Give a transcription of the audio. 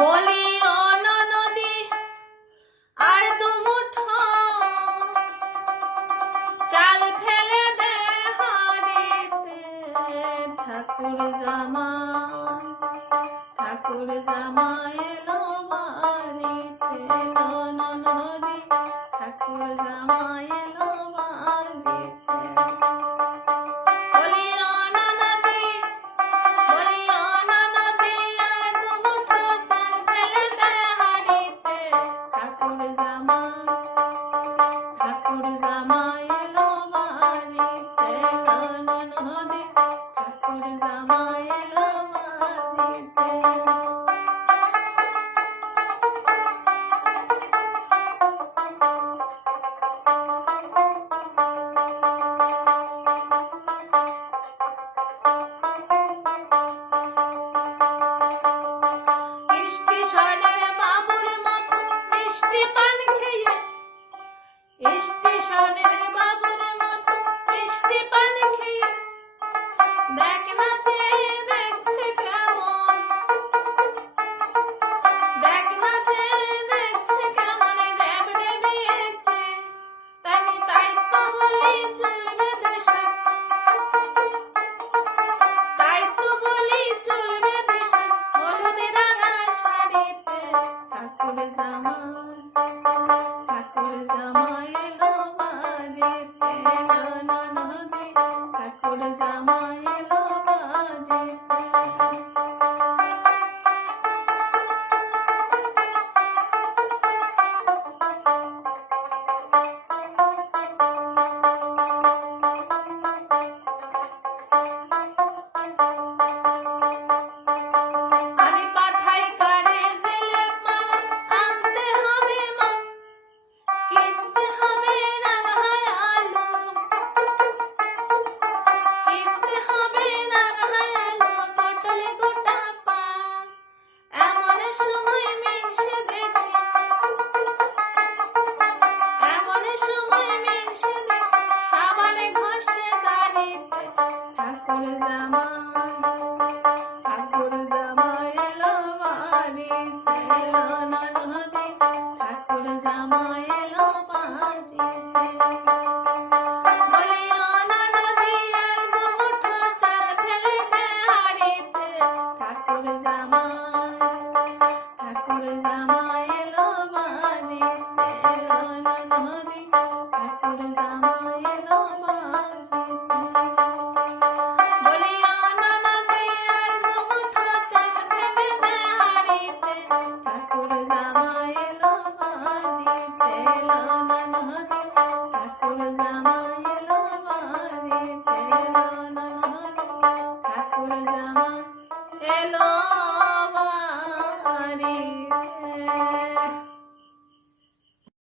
বলি ও নদী আর দুমুঠো চাল ফেলে দে হাড়িতে। ঠাকুর জামাই এলো বাড়িতে। এলো নদী ঠাকুর জামাই এলো বাড়িতে। বলি ও নদী আর দুমুঠো চাল ফেলে দে হাড়িতে। ঠাকুর জামাই এলো বাড়িতে। এলো নদী ঠাকুর জামাই এলো বাড়িতে। স্টেশনের বাবুর মতো মিষ্টি পান খেয়ে, স্টেশনের বাবুর মতো মিষ্টি পান খেয়ে দেখ না চেয়ে দেখছে কেমন, দেখ না চেয়ে দেখছে কেমন ড্যাব ডেবিয়েছে। তাই তো বলি চলবে দেশে, তাই তো বলি চলবে দেশে হলুদে রাঙা শাড়িতে। ঠাকুর জামাই এলো বাড়িতে। এলো নদী ঠাকুর জামাই এলো বাড়িতে। আমি পাঠাই কারে জেলে মালা আনতে হবে মা, কিনতে হবে রাঙায় আলো, কিনতে হবে রাঙায় আলো, পটলে গোটা পান। এমন সময় মিনসে দেখি, এমন সময় মিনসে দেখি সাবানে ঘষে দাড়িতে। ঠাকুর জামাই এলো বাড়িতে। এলো নদী ঠাকুর জামাই এলো বাড়িতে। বলি ও নদী আর দুমুঠো চাল ফেলে দে হাড়িতে। ঠাকুর জামাই এলো বাড়িতে। এলো নদী ঠাকুর জামাই এলো বাড়িতে। বলি ও নদী আর দুমুঠো চাল ফেলে দে হাড়িতে। ঠাকুর জামাই এলো বাড়িতে। এলো নদী ঠাকুর জামাই এলো বাড়িতে। এলো নদী ঠাকুর জামাই এলো